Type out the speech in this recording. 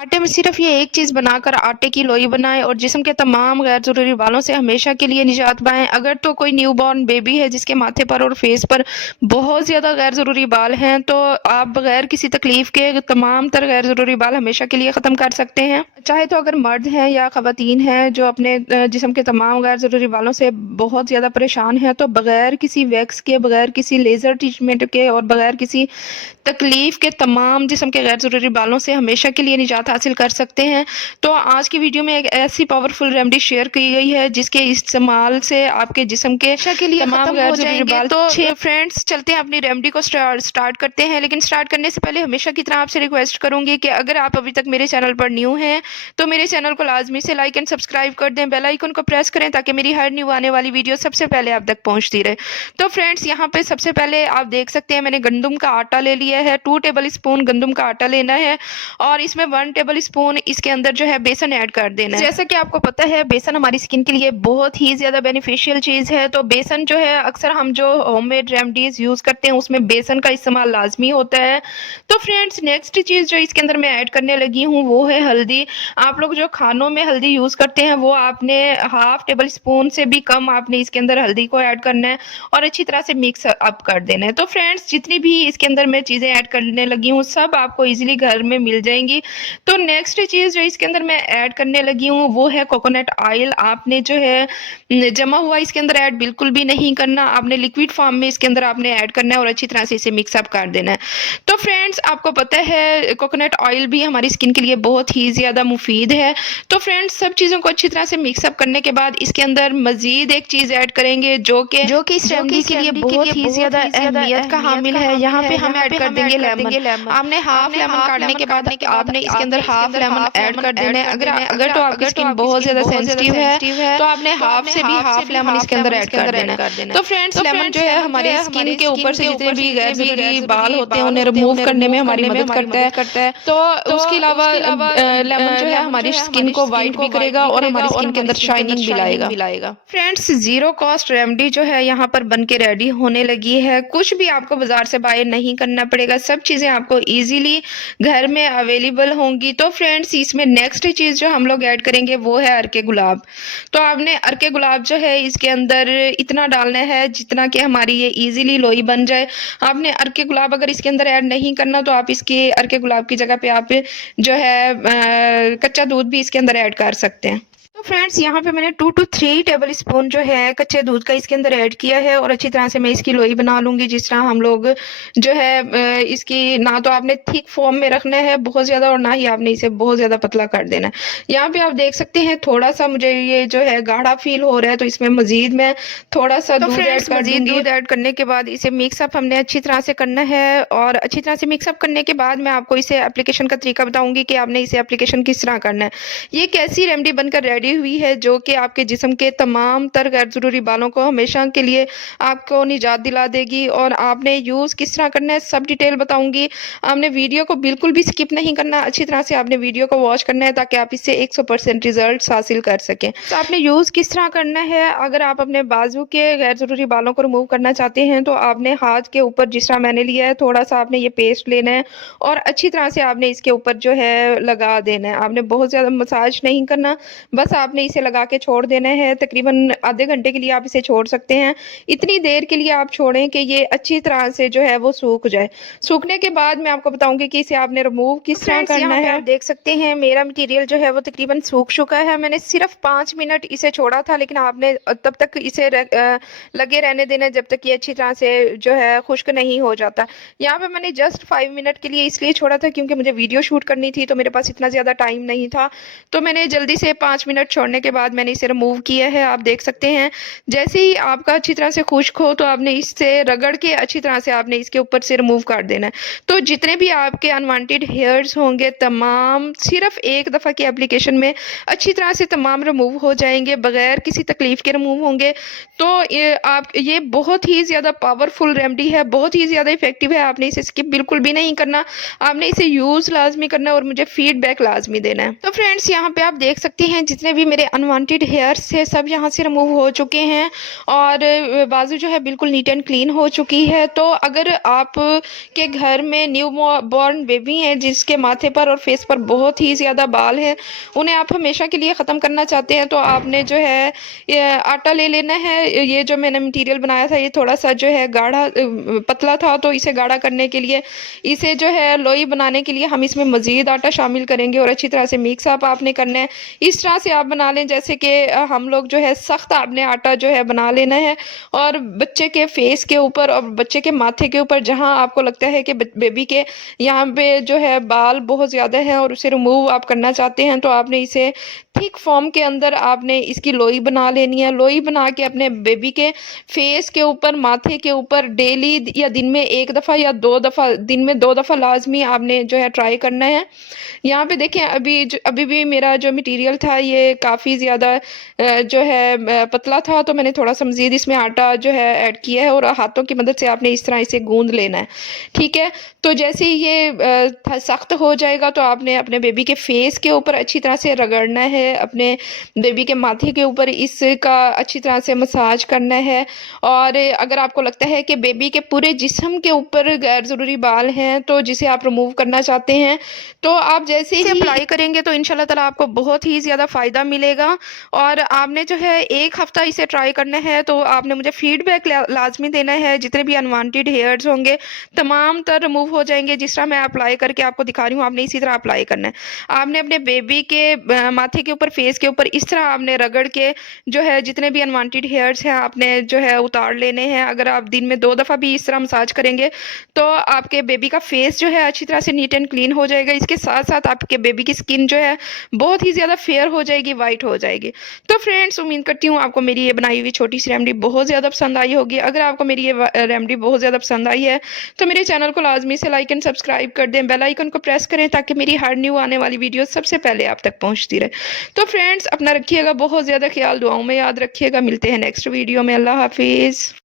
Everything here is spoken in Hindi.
आटे में सिर्फ ये एक चीज़ बनाकर आटे की लोई बनाएं और जिस्म के तमाम गैर ज़रूरी बालों से हमेशा के लिए निजात पाएं। अगर तो कोई न्यूबॉर्न बेबी है जिसके माथे पर और फेस पर बहुत ज़्यादा गैर ज़रूरी बाल हैं, तो आप बगैर किसी तकलीफ के तमाम तर गैर ज़रूरी बाल हमेशा के लिए ख़त्म कर सकते हैं। चाहे तो अगर मर्द हैं या ख़वातीन हैं जो अपने जिस्म के तमाम गैर ज़रूरी बालों से बहुत ज़्यादा परेशान हैं, तो बगैर किसी वैक्स के, बगैर किसी लेज़र ट्रीटमेंट के और बगैर किसी तकलीफ के तमाम जिस्म के गैर ज़रूरी बालों से हमेशा के लिए निजात हासिल कर सकते हैं। तो आज की वीडियो में एक ऐसी पावरफुल रेमेडी शेयर की गई है जिसके इस्तेमाल से आपके जिस्म के तमाम गैर ज़रूरी बाल। तो फ्रेंड्स, चलते हैं अपनी रेमेडी को स्टार्ट करते हैं। लेकिन स्टार्ट करने से पहले हमेशा की तरह आपसे रिक्वेस्ट करूंगी कि अगर आप अभी तक मेरे चैनल पर न्यू हैं तो मेरे चैनल को लाजमी से लाइक एंड सब्सक्राइब कर दें, बेल आइकन को प्रेस करें ताकि मेरी हर न्यू आने वाली वीडियो सबसे पहले आप तक पहुंचती रहे। तो फ्रेंड्स, यहाँ पे सबसे पहले आप देख सकते हैं मैंने गंदम का आटा ले लिया है। 2 टेबल स्पून गंदम का आटा लेना है और इसमें 1 टेबल स्पून इसके अंदर जो है बेसन ऐड कर देना है। जैसा कि आपको पता है बेसन हमारी स्किन के लिए बहुत ही ज्यादा बेनिफिशियल चीज है। तो बेसन जो है अक्सर हम जो होममेड रेमेडीज यूज करते हैं उसमें बेसन का इस्तेमाल लाजमी होता है। तो फ्रेंड्स, नेक्स्ट चीज जो इसके अंदर मैं ऐड करने लगी हूँ वो है हल्दी। आप लोग जो खानों में हल्दी यूज करते हैं वो आपने 1/2 टेबल स्पून से भी कम आपने इसके अंदर हल्दी को ऐड करना है और अच्छी तरह से मिक्स अप कर देना है। तो फ्रेंड्स, जितनी भी इसके अंदर मैं चीजें ऐड करने लगी हूँ सब आपको इजीली घर में मिल जाएंगी। तो नेक्स्ट चीज जो इसके अंदर मैं ऐड करने लगी हूँ वो है कोकोनट ऑयल। आपने जो है जमा हुआ इसके अंदर ऐड बिल्कुल भी नहीं करना, आपने लिक्विड फॉर्म में इसके अंदर आपने ऐड करना है और अच्छी तरह से इसे मिक्सअप कर देना है। तो फ्रेंड्स, आपको पता है कोकोनट ऑयल भी हमारी स्किन के लिए बहुत ही ज्यादा मुफीद है। तो फ्रेंड्स, सब चीजों को अच्छी तरह से मिक्सअप करने के बाद इसके अंदर मजीद एक चीज ऐड करेंगे जो कि इस रेमेडी के लिए बहुत ही ज्यादा अहमियत का हामिल है। यहाँ पे हम ऐड कर देंगे लेमन। आपने हाफ लेमन काटने के बाद आपने इसके अंदर हाफ लेमन ऐड कर देना है। अगर तो आपकी स्किन बहुत ज्यादा सेंसिटिव है तो आपने हाफ से भी हाफ लेमन इसके अंदर ऐड कर देना है। तो फ्रेंड्स, लेमन जो है हमारी स्किन के ऊपर से जितने भी गैर जरूरी बाल होते हैं उन्हें रिमूव करने में हमारी मदद करता है। तो उसके अलावा लेमन जो है हमारी स्किन को वाइट भी करेगा और हमारी स्किन के अंदर शाइनिंग भी लाएगा। फ्रेंड्स, जीरो कॉस्ट रेमेडी जो है यहाँ पर बन के रेडी होने लगी है। कुछ भी आपको बाजार से बाय नहीं करना पड़ेगा, सब चीजें आपको इजीली घर में अवेलेबल होंगी। तो फ्रेंड्स, इसमें नेक्स्ट चीज जो हम लोग ऐड करेंगे वो है अरके गुलाब। तो आपने अरके गुलाब जो है इसके अंदर इतना डालना है जितना कि हमारी ये इजीली लोई बन जाए। आपने अरके गुलाब अगर इसके अंदर ऐड नहीं करना तो आप इसके अरके गुलाब की जगह पे आप जो है कच्चा दूध भी इसके अंदर ऐड कर सकते हैं। तो फ्रेंड्स, यहाँ पे मैंने 2 to 3 टेबल स्पून जो है कच्चे दूध का इसके अंदर ऐड किया है और अच्छी तरह से मैं इसकी लोई बना लूंगी। जिस तरह हम लोग जो है इसकी ना तो आपने थिक फॉर्म में रखना है बहुत ज्यादा और ना ही आपने इसे बहुत ज्यादा पतला कर देना है। यहाँ पे आप देख सकते हैं थोड़ा सा मुझे ये जो है गाढ़ा फील हो रहा है तो इसमें मजीद मैं थोड़ा सा दूध ऐड करने के बाद इसे मिक्सअप हमने अच्छी तरह से करना है। और अच्छी तरह से मिक्सअप करने के बाद मैं आपको इसे एप्लीकेशन का तरीका बताऊंगी कि आपने इसे एप्लीकेशन किस तरह करना है। ये कैसी रेमेडी बनकर रेडी हुई है जो कि आपके जिस्म के तमाम तर गैर जरूरी बालों को हमेशा के लिए आपको निजात दिला देगी। और आपने यूज किस तरह करना है सब डिटेल बताऊंगी। आपने वीडियो को बिल्कुल भी स्किप नहीं करना, अच्छी तरह से आपने वीडियो को वॉच करना है ताकि आप इससे 100% रिजल्ट हासिल कर सकें। तो आपने यूज किस तरह करना है, अगर आप अपने बाजू के गैर जरूरी बालों को रिमूव करना चाहते हैं तो आपने हाथ के ऊपर जिस तरह मैंने लिया है थोड़ा सा आपने ये पेस्ट लेना है और अच्छी तरह से आपने इसके ऊपर जो है लगा देना है। आपने बहुत ज्यादा मसाज नहीं करना, बस आपने इसे लगा के छोड़ देना है। तकरीबन आधे घंटे के लिए आप इसे छोड़ सकते हैं। इतनी देर के लिए आप छोड़ें कि ये अच्छी तरह से जो है वो सूख जाए। सूखने के बाद मैं आपको बताऊंगी कि इसे आपने रिमूव किस तरह करना है। आप देख सकते हैं मेरा मटेरियल जो है वो तकरीबन सूख चुका है। मैंने सिर्फ 5 मिनट इसे छोड़ा था, लेकिन आपने तब तक इसे लगे रहने देना जब तक ये अच्छी तरह से जो है खुश्क नहीं हो जाता। यहाँ पे मैंने जस्ट 5 मिनट के लिए इसलिए छोड़ा था क्योंकि मुझे वीडियो शूट करनी थी तो मेरे पास इतना ज्यादा टाइम नहीं था। तो मैंने जल्दी से 5 मिनट छोड़ने के बाद मैंने इसे रिमूव किया है। आप देख सकते हैं जैसे ही आपका अच्छी तरह से खुश्क हो तो आपने इससे रगड़ के अच्छी तरह से आपने इसके ऊपर से रिमूव कर देना है। तो जितने भी आपके अनवांटेड हेयर्स होंगे तमाम सिर्फ एक दफा की एप्लीकेशन में अच्छी तरह से तमाम रिमूव हो जाएंगे, बगैर किसी तकलीफ के रिमूव होंगे। तो ये बहुत ही ज्यादा पावरफुल रेमेडी है, बहुत ही ज्यादा इफेक्टिव है। आपने इसे स्किप बिल्कुल भी नहीं करना, आपने इसे यूज लाजमी करना और मुझे फीडबैक लाजमी देना है। तो फ्रेंड्स, यहाँ पे आप देख सकते हैं जितने भी मेरे अनवांटेड हेयर्स थे सब यहाँ से रिमूव हो चुके हैं और बाजू जो है बिल्कुल नीट एंड क्लीन हो चुकी है। तो अगर आप के घर में न्यू बॉर्न बेबी हैं जिसके माथे पर और फेस पर बहुत ही ज़्यादा बाल हैं, उन्हें आप हमेशा के लिए ख़त्म करना चाहते हैं, तो आपने जो है ये आटा ले लेना है। ये जो मैंने मटेरियल बनाया था ये थोड़ा सा जो है गाढ़ा पतला था, तो इसे गाढ़ा करने के लिए इसे जो है लोई बनाने के लिए हम इसमें मज़ीद आटा शामिल करेंगे और अच्छी तरह से मिक्स अप आपने करना है। इस तरह से आप बना लें जैसे कि हम लोग जो है सख्त आपने आटा जो है बना लेना है और बच्चे के फेस के ऊपर और बच्चे के माथे के ऊपर जहाँ आपको लगता है कि बेबी के यहाँ पे जो है बाल बहुत ज़्यादा हैं और उसे रिमूव आप करना चाहते हैं, तो आपने इसे थिक फॉर्म के अंदर आपने इसकी लोई बना लेनी है। लोई बना के अपने बेबी के फेस के ऊपर माथे के ऊपर डेली या दिन में 1 दफ़ा या 2 दफ़ा दिन में 2 दफ़ा लाजमी आपने जो है ट्राई करना है। यहाँ पे देखें अभी भी मेरा जो मटेरियल था ये काफ़ी ज़्यादा जो है पतला था, तो मैंने थोड़ा सा मज़ीद इसमें आटा जो है ऐड किया है और हाथों की मदद से आपने इस तरह इसे गूंद लेना है। ठीक है, तो जैसे ही ये सख्त हो जाएगा तो आपने अपने बेबी के फेस के ऊपर अच्छी तरह से रगड़ना है, अपने बेबी के माथे के ऊपर इसका अच्छी तरह से मसाज करना है। और अगर आपको लगता है कि बेबी के पूरे जिस्म के ऊपर गैर ज़रूरी बाल हैं तो जिसे आप रिमूव करना चाहते हैं, तो आप जैसे ही अप्लाई करेंगे तो इंशाल्लाह ताला आपको बहुत ही ज़्यादा फ़ायदा मिलेगा। और आपने जो है 1 हफ़्ता इसे ट्राई करना है, तो आपने मुझे फ़ीडबैक लाज़मी देना है। जितने भी अनवांटेड हेयर्स होंगे तमाम तर रिमूव हो जाएँगे। जिस तरह मैं अप्लाई करके आपको दिखा रही हूँ आपने इसी तरह अप्लाई करना है। आपने अपने बेबी के माथे के ऊपर, फेस के ऊपर इस तरह आपने रगड़ के जो है जितने भी अनवांटेड हेयर्स हैं आपने जो है उतार लेने हैं। अगर आप दिन में 2 दफ़ा भी इस तरह मसाज करेंगे तो आपके बेबी का फेस जो है अच्छी तरह से नीट एंड क्लीन हो जाएगा। इसके साथ-साथ आपके बेबी की स्किन जो है बहुत ही ज़्यादा फेयर हो जाएगी, वाइट हो जाएगी। तो फ्रेंड्स उम्मीद करती हूँ आपको मेरी ये बनाई हुई छोटी-सी रेमेडी बहुत ज़्यादा पसंद आई होगी। अगर आपको मेरी ये रेमेडी बहुत ज़्यादा पसंद आई है तो मेरे चैनल को लाज़मी से लाइक एंड सब्सक्राइब कर दें, बेल आइकन को प्रेस करें ताकि मेरी हर न्यू आने वाली वीडियो सबसे पहले आप तक पहुँचती रहे। तो फ्रेंड्स अपना रखिएगा बहुत ज़्यादा ख्याल, दुआओं में याद रखिएगा। मिलते हैं नेक्स्ट वीडियो में। अल्लाह हाफ़िज़।